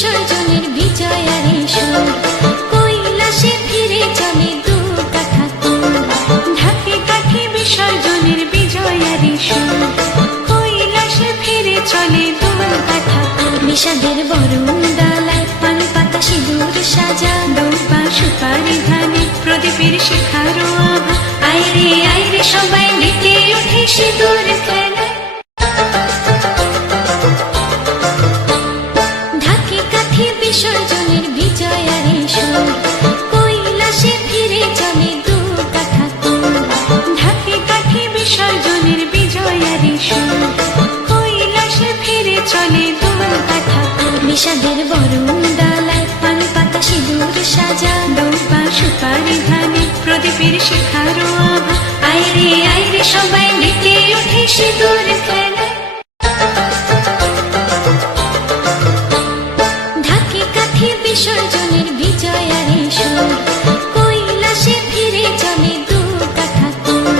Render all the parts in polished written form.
বিসর্জনের বিজয়ারে সুর, কৈলাসে ফিরে চলে দু কাঠা কুল। ঢাকে কাঠে বিসর্জনের বিজয়ারে সুর, কৈলাসে ফিরে চলে দু কাঠা কুল। বিষাদের বরণ ডালায় পান পাতা সিঁদুর সাজা, দৌপা সুপারি ধানে প্রদীপের শিখারো আভা। আইরে সবাই মেতে ওঠে সিঁদুর খেলায়। ঢাকে কাঠে বিসর্জনের বিজয়ারে সুর, কৈলাসে ফিরে চলে দু কাঠা কুল। ঢাকে কাঠে বিসর্জনের বিজয়ারে সুর, কৈলাসে ফিরে চলে দু কাঠা কুল। বিষাদের বরণ ডালায় পান পাতা সিঁদুর সাজা, দৌপা সুপারি ধানে প্রদীপের শিখারো আভা। আইরে সবাই মেতে ওঠে সিঁদুর খেলায়। ঢাকে কাঠে বিসর্জনের বিজয়ারে সুর, কৈলাসে ফিরে চলে দু কাঠা কুল।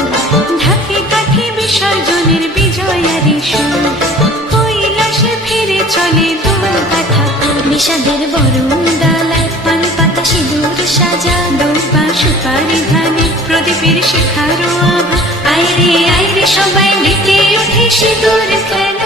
ঢাকে কাঠে বিসর্জনের বিজয়ারে সুর, কৈলাসে ফিরে চলে দু কাঠা কুল। বিষাদের বরণ ডালায় পান পাতা সিঁদুর সাজা, দৌপা সুপারি ধানে প্রদীপের শিখারো আভা। আইরে সবাই মেতে ওঠে সিঁদুর খেলায়।